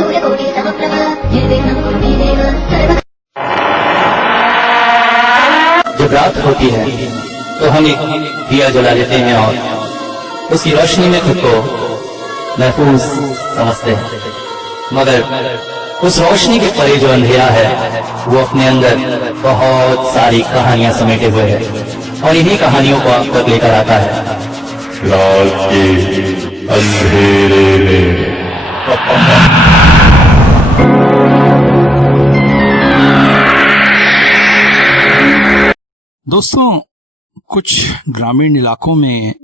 जब रात होती है तो हम एक दिया जला लेते हैं और उसकी रोशनी में खुद को महफूज समझते हैं, मगर उस रोशनी के परे जो अंधेरा है वो अपने अंदर बहुत सारी कहानियां समेटे हुए है और इन्हीं कहानियों को आप तक लेकर आता है रात के अंधेरे में। दोस्तों, कुछ ग्रामीण इलाकों में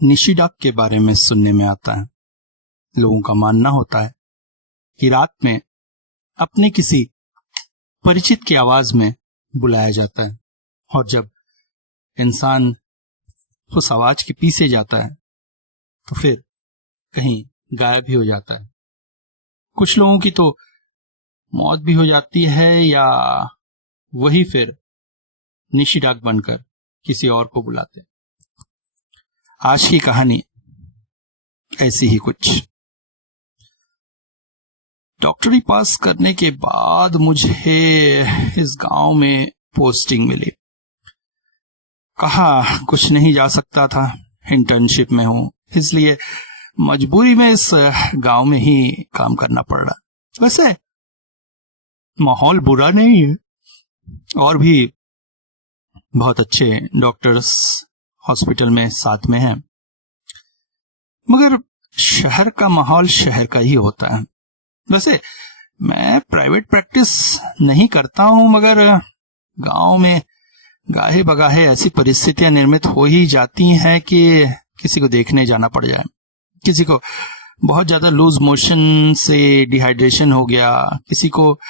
निशिडाक के बारे में सुनने में आता है। लोगों का मानना होता है कि रात में अपने किसी परिचित की आवाज में बुलाया जाता है और जब इंसान उस आवाज के पीछे जाता है तो फिर कहीं गायब ही हो जाता है। कुछ लोगों की तो मौत भी हो जाती है या वही फिर निशिडाक बनकर किसी और को बुलाते। आज की कहानी ऐसी ही कुछ। डॉक्टरी पास करने के बाद मुझे इस गांव में पोस्टिंग मिली। कहा कुछ नहीं जा सकता था, इंटर्नशिप में हूं, इसलिए मजबूरी में इस गांव में ही काम करना पड़ रहा। वैसे माहौल बुरा नहीं है और भी बहुत अच्छे डॉक्टर्स हॉस्पिटल में साथ में हैं, मगर शहर का माहौल शहर का ही होता है। वैसे मैं प्राइवेट प्रैक्टिस नहीं करता हूं, मगर गांव में गाहे बगाहे ऐसी परिस्थितियां निर्मित हो ही जाती हैं कि किसी को देखने जाना पड़ जाए। किसी को बहुत ज्यादा लूज मोशन से डिहाइड्रेशन हो गया, किसी को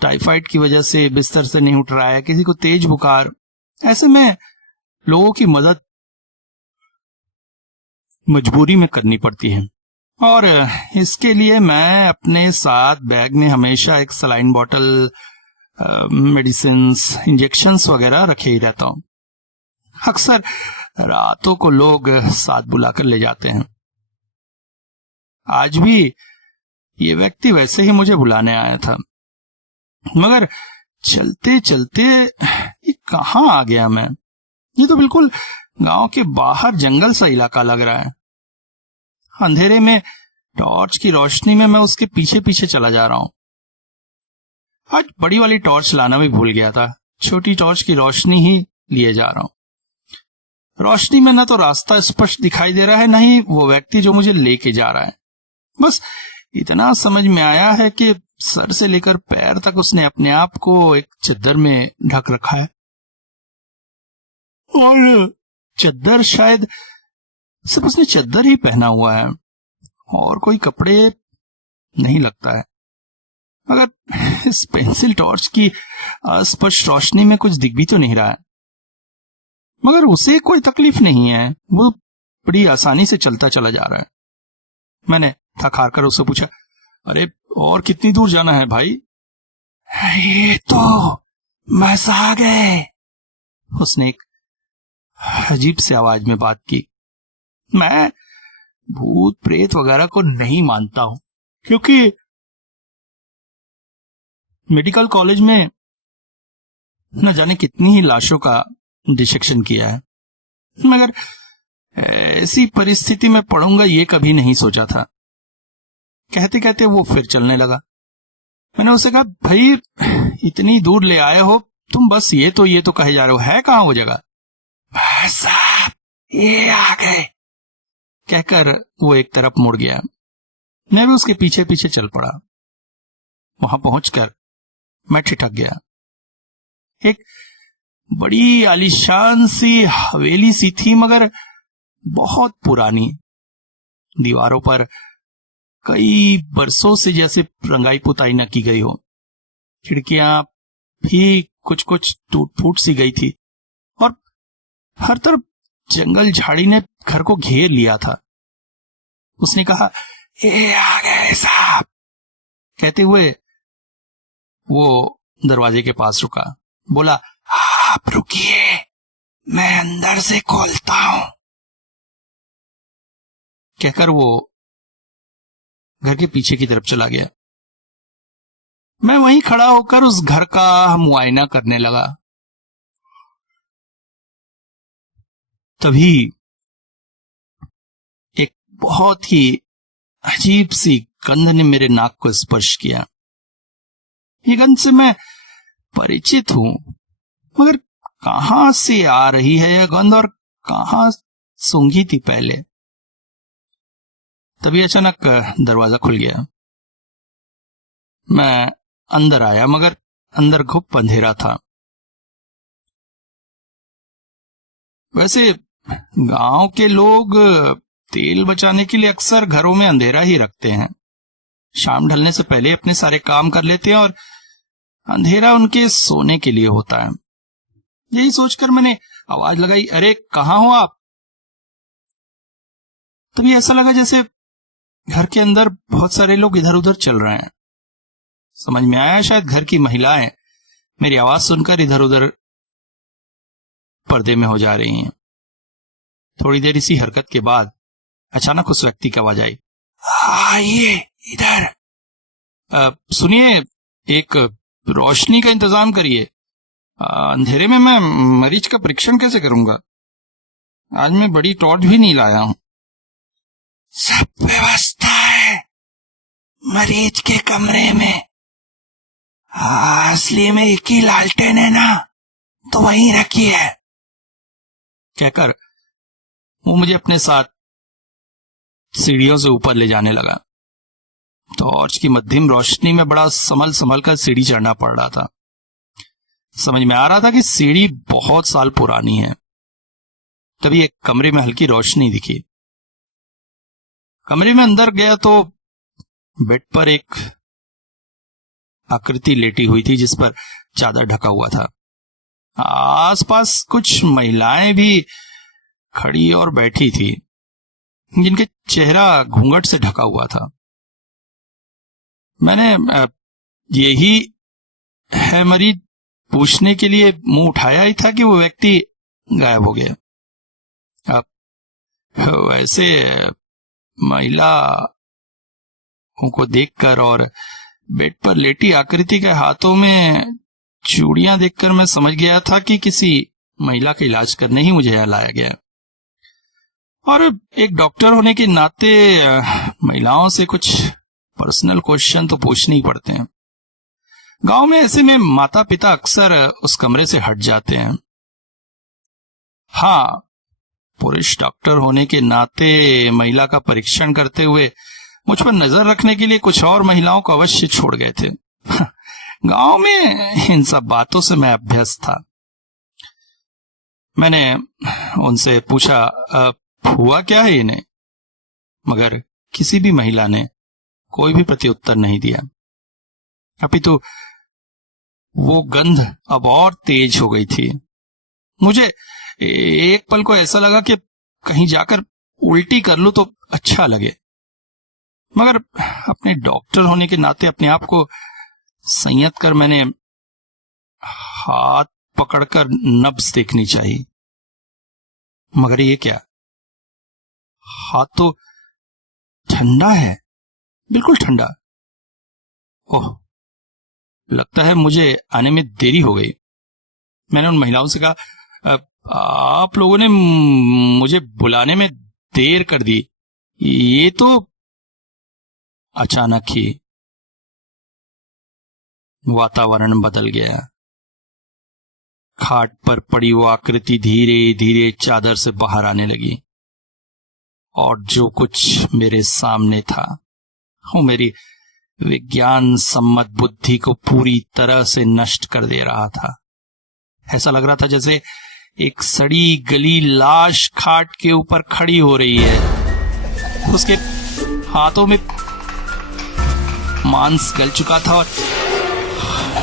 टाइफाइड की वजह से बिस्तर से नहीं उठ रहा है, किसी को तेज बुखार। ऐसे में लोगों की मदद मजबूरी में करनी पड़ती है और इसके लिए मैं अपने साथ बैग में हमेशा एक सलाइन बॉटल, मेडिसिन्स, इंजेक्शंस वगैरह रखे ही रहता हूं। अक्सर रातों को लोग साथ बुलाकर ले जाते हैं। आज भी ये व्यक्ति वैसे ही मुझे बुलाने आया था, मगर चलते चलते ये कहाँ आ गया मैं। ये तो बिल्कुल गांव के बाहर जंगल सा इलाका लग रहा है। अंधेरे में टॉर्च की रोशनी में मैं उसके पीछे पीछे चला जा रहा हूं। आज बड़ी वाली टॉर्च लाना भी भूल गया था, छोटी टॉर्च की रोशनी ही लिए जा रहा हूं। रोशनी में न तो रास्ता स्पष्ट दिखाई दे रहा है, न ही वो व्यक्ति जो मुझे लेके जा रहा है। बस इतना समझ में आया है कि सर से लेकर पैर तक उसने अपने आप को एक चद्दर में ढक रखा है और चद्दर शायद सिर्फ उसने चद्दर ही पहना हुआ है और कोई कपड़े नहीं लगता है। मगर इस पेंसिल टॉर्च की अस्पष्ट रोशनी में कुछ दिख भी तो नहीं रहा है। मगर उसे कोई तकलीफ नहीं है, वो बड़ी आसानी से चलता चला जा रहा है। मैंने थक हार कर उससे पूछा, अरे और कितनी दूर जाना है भाई? ये तो बस आ गए, उसने एक अजीब से आवाज में बात की। मैं भूत प्रेत वगैरह को नहीं मानता हूं, क्योंकि मेडिकल कॉलेज में न जाने कितनी ही लाशों का डिसेक्शन किया है, मगर ऐसी परिस्थिति में पढ़ूंगा ये कभी नहीं सोचा था। कहते कहते वो फिर चलने लगा। मैंने उसे कहा, भाई इतनी दूर ले आए हो तुम, बस ये तो कहे जा रहे हो, है कहां वो जगह? साहब ये आ गए, कहकर वो एक तरफ मुड़ गया। मैं भी उसके पीछे पीछे चल पड़ा। वहां पहुंचकर मैं ठिठक गया। एक बड़ी आलीशान सी हवेली सी थी, मगर बहुत पुरानी। दीवारों पर कई बरसों से जैसे रंगाई पुताई न की गई हो। खिड़कियां भी कुछ कुछ टूट फूट सी गई थी और हर तरफ जंगल झाड़ी ने घर को घेर लिया था। उसने कहा, ये आ गए साहब, कहते हुए वो दरवाजे के पास रुका। बोला, आप रुकिए, मैं अंदर से खोलता हूं, कहकर वो घर के पीछे की तरफ चला गया। मैं वहीं खड़ा होकर उस घर का मुआयना करने लगा। तभी एक बहुत ही अजीब सी गंध ने मेरे नाक को स्पर्श किया। ये गंध से मैं परिचित हूं, मगर कहां से आ रही है यह गंध और कहां सूंघी थी पहले। तभी अचानक दरवाजा खुल गया। मैं अंदर आया, मगर अंदर घुप अंधेरा था। वैसे गांव के लोग तेल बचाने के लिए अक्सर घरों में अंधेरा ही रखते हैं। शाम ढलने से पहले अपने सारे काम कर लेते हैं और अंधेरा उनके सोने के लिए होता है। यही सोचकर मैंने आवाज लगाई, अरे कहाँ हो आप? तभी ऐसा लगा जैसे घर के अंदर बहुत सारे लोग इधर उधर चल रहे हैं। समझ में आया शायद घर की महिलाएं मेरी आवाज सुनकर इधर उधर पर्दे में हो जा रही हैं। थोड़ी देर इसी हरकत के बाद अचानक उस व्यक्ति की आवाज आई, आइए इधर। सुनिए, एक रोशनी का इंतजाम करिए। अंधेरे में मैं मरीज का परीक्षण कैसे करूंगा? आज मैं बड़ी टॉर्च भी नहीं लाया हूं। सब व्यवस्था है मरीज के कमरे में। असली में एक ही लालटेन है ना, तो वहीं रखी है। कहकर वो मुझे अपने साथ सीढ़ियों से ऊपर ले जाने लगा। टॉर्च की मध्यम रोशनी में बड़ा संभल संभल कर सीढ़ी चढ़ना पड़ रहा था। समझ में आ रहा था कि सीढ़ी बहुत साल पुरानी है। तभी एक कमरे में हल्की रोशनी दिखी। कमरे में अंदर गया तो बेड पर एक आकृति लेटी हुई थी, जिस पर चादर ढका हुआ था। आसपास कुछ महिलाएं भी खड़ी और बैठी थी, जिनके चेहरा घूंघट से ढका हुआ था। मैंने यही है मरीज पूछने के लिए मुंह उठाया ही था कि वो व्यक्ति गायब हो गया। अब वैसे महिला को देखकर और बेड पर लेटी आकृति के हाथों में चूड़ियां देखकर मैं समझ गया था कि किसी महिला का इलाज करने ही मुझे यहाँ लाया गया। और एक डॉक्टर होने के नाते महिलाओं से कुछ पर्सनल क्वेश्चन तो पूछने ही पड़ते हैं। गांव में ऐसे में माता पिता अक्सर उस कमरे से हट जाते हैं। हाँ, पुरुष डॉक्टर होने के नाते महिला का परीक्षण करते हुए मुझ पर नजर रखने के लिए कुछ और महिलाओं को अवश्य छोड़ गए थे। गांव में इन सब बातों से मैं अभ्यस्त था। मैंने उनसे पूछा, हुआ क्या है इन्हें? मगर किसी भी महिला ने कोई भी प्रत्युत्तर नहीं दिया। अपितु वो गंध अब और तेज हो गई थी। मुझे एक पल को ऐसा लगा कि कहीं जाकर उल्टी कर लूं तो अच्छा लगे, मगर अपने डॉक्टर होने के नाते अपने आप को संयत कर मैंने हाथ पकड़कर नब्ज देखनी चाहिए। मगर ये क्या, हाथ तो ठंडा है, बिल्कुल ठंडा। ओह, लगता है मुझे आने में देरी हो गई। मैंने उन महिलाओं से कहा, आप लोगों ने मुझे बुलाने में देर कर दी। ये तो अचानक ही वातावरण बदल गया। खाट पर पड़ी वो आकृति धीरे धीरे चादर से बाहर आने लगी और जो कुछ मेरे सामने था वो मेरी विज्ञान सम्मत बुद्धि को पूरी तरह से नष्ट कर दे रहा था। ऐसा लग रहा था जैसे एक सड़ी गली लाश खाट के ऊपर खड़ी हो रही है। उसके हाथों में मांस गल चुका था और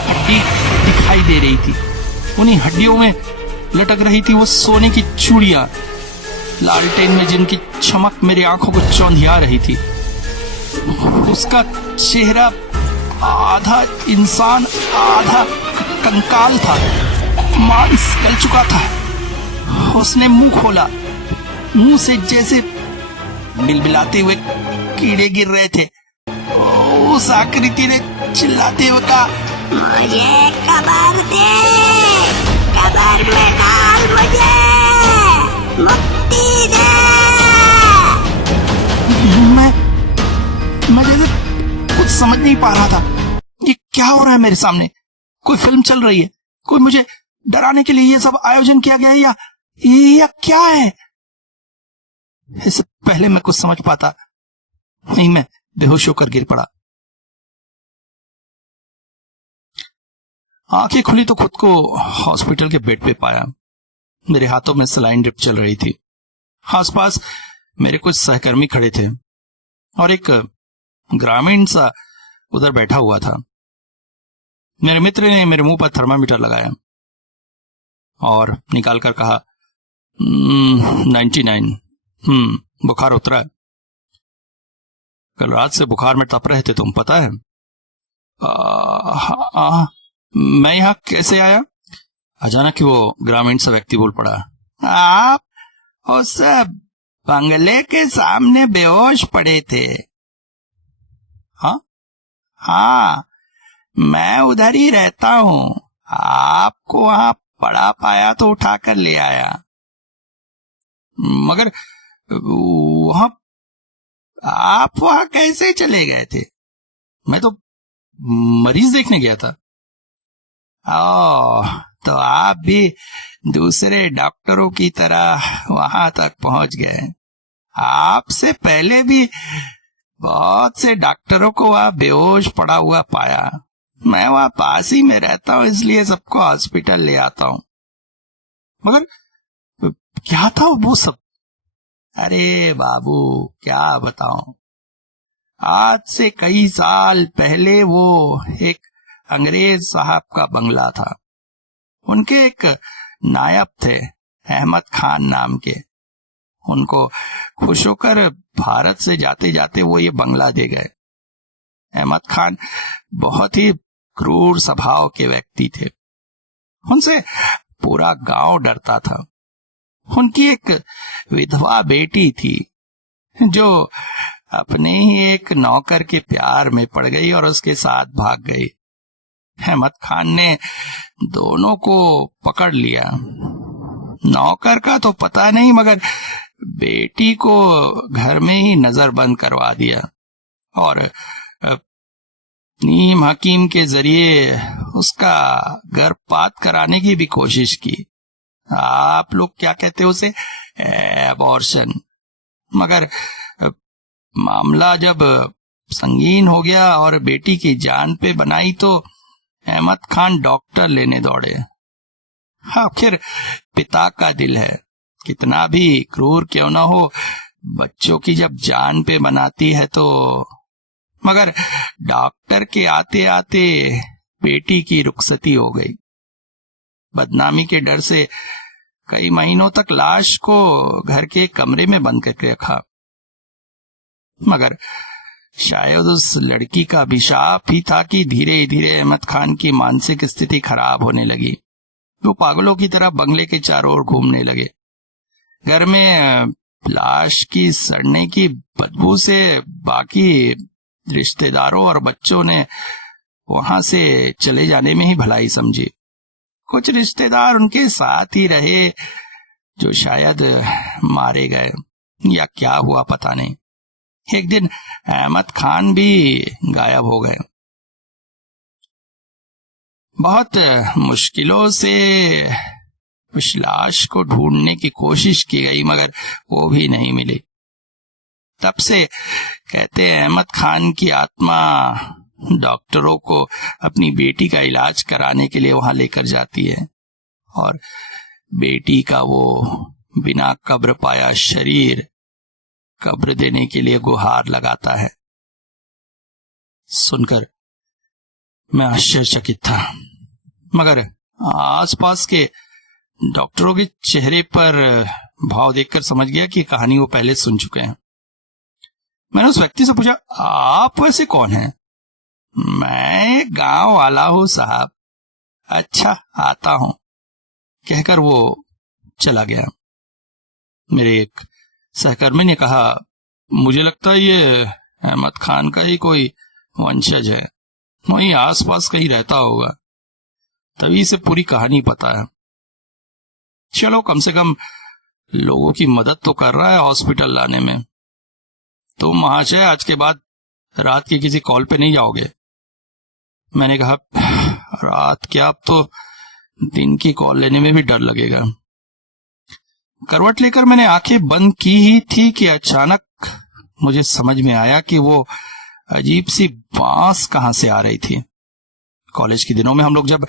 हड्डी दिखाई दे रही थी। उन्हीं हड्डियों में लटक रही थी वो सोने की चूड़ियां, लालटेन में जिनकी चमक मेरी आंखों को चौंधिया रही थी। उसका चेहरा आधा इंसान आधा कंकाल था, मांस गल चुका था। उसने मुंह खोला, मुंह से जैसे बिलबिलाते हुए कीड़े गिर रहे थे। उस आकृति ने चिल्लाते हुए कहा, मुझे कब्र दे, कब्र में डाल मुझे, मुक्ति दे। मैं जैसे कुछ समझ नहीं पा रहा था। ये क्या हो रहा है मेरे सामने? कोई फिल्म चल रही है? कोई मुझे डराने के लिए ये सब आयोजन किया गया है या क्या है? इससे पहले मैं कुछ समझ पाता, वहीं मैं बेहोश होकर गिर पड़ा। आंखें खुली तो खुद को हॉस्पिटल के बेड पे पाया। मेरे हाथों में सलाइन ड्रिप चल रही थी। आसपास मेरे कुछ सहकर्मी खड़े थे और एक ग्रामीण सा उधर बैठा हुआ था। मेरे मित्र ने मेरे मुंह पर थर्मामीटर लगाया और निकालकर कहा, 99। बुखार उतरा है। कल रात से बुखार में तप रहे थे तुम, पता है? मैं यहां कैसे आया? अचानक ही वो ग्रामीण सा व्यक्ति बोल पड़ा, आप उस बंगले के सामने बेहोश पड़े थे। हाँ, मैं उधर ही रहता हूं। आपको वहां पड़ा पाया तो उठा कर ले आया। मगर आप वहां कैसे चले गए थे? मैं तो मरीज देखने गया था। तो आप भी दूसरे डॉक्टरों की तरह वहां तक पहुंच गए। आपसे पहले भी बहुत से डॉक्टरों को वहां बेहोश पड़ा हुआ पाया। मैं वहां पास ही में रहता हूं, इसलिए सबको हॉस्पिटल ले आता हूं। मगर क्या था वो सब? अरे बाबू, क्या बताऊं। आज से कई साल पहले वो एक अंग्रेज साहब का बंगला था। उनके एक नायब थे, अहमद खान नाम के। उनको खुश होकर भारत से जाते जाते वो ये बंगला दे गए। अहमद खान बहुत ही क्रूर स्वभाव के व्यक्ति थे। उनसे पूरा गांव डरता था। उनकी एक विधवा बेटी थी जो अपने ही एक नौकर के प्यार में पड़ गई और उसके साथ भाग गई। अहमद खान ने दोनों को पकड़ लिया। नौकर का तो पता नहीं, मगर बेटी को घर में ही नजरबंद करवा दिया और नीम हकीम के जरिए उसका गर्भपात कराने की भी कोशिश की। आप लोग क्या कहते हो उसे? एबॉर्शन। मगर मामला जब संगीन हो गया और बेटी की जान पे बनाई तो अहमद खान डॉक्टर लेने दौड़े। आखिर पिता का दिल है, कितना भी क्रूर क्यों न हो, बच्चों की जब जान पे बनाती है तो। मगर डॉक्टर के आते आते बेटी की रुखसती हो गई। बदनामी के डर से कई महीनों तक लाश को घर के कमरे में बंद करके रखा। मगर शायद उस लड़की का अभिशाप ही था कि धीरे धीरे अहमद खान की मानसिक स्थिति खराब होने लगी। वो पागलों की तरह बंगले के चारों ओर घूमने लगे। घर में लाश की सड़ने की बदबू से बाकी रिश्तेदारों और बच्चों ने वहां से चले जाने में ही भलाई समझी। कुछ रिश्तेदार उनके साथ ही रहे जो शायद मारे गए या क्या हुआ पता नहीं। एक दिन अहमद खान भी गायब हो गए। बहुत मुश्किलों से उस लाश को ढूंढने की कोशिश की गई, मगर वो भी नहीं मिली। तब से कहते हैं अहमद खान की आत्मा डॉक्टरों को अपनी बेटी का इलाज कराने के लिए वहां लेकर जाती है और बेटी का वो बिना कब्र पाया शरीर कब्र देने के लिए गुहार लगाता है। सुनकर मैं आश्चर्यचकित था, मगर आसपास के डॉक्टरों के चेहरे पर भाव देखकर समझ गया कि कहानी वो पहले सुन चुके हैं। मैंने उस व्यक्ति से पूछा, आप वैसे कौन हैं? मैं गांव वाला हूं साहब। अच्छा, आता हूं, कहकर वो चला गया। मेरे एक सहकर्मी ने कहा, मुझे लगता है ये अहमद खान का ही कोई वंशज है, वहीं आसपास कहीं रहता होगा, तभी इसे पूरी कहानी पता है। चलो कम से कम लोगों की मदद तो कर रहा है हॉस्पिटल लाने में। तो महाशय आज के बाद रात की किसी कॉल पे नहीं जाओगे? मैंने कहा रात क्या, अब तो दिन की कॉल लेने में भी डर लगेगा। करवट लेकर मैंने आंखें बंद की ही थी कि अचानक मुझे समझ में आया कि वो अजीब सी बांस कहां से आ रही थी। कॉलेज के दिनों में हम लोग जब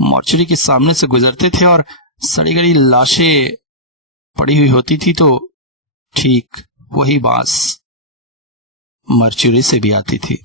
मॉर्चरी के सामने से गुजरते थे और सड़ी गली लाशें पड़ी हुई होती थी तो ठीक वही बांस मॉर्चरी से भी आती थी।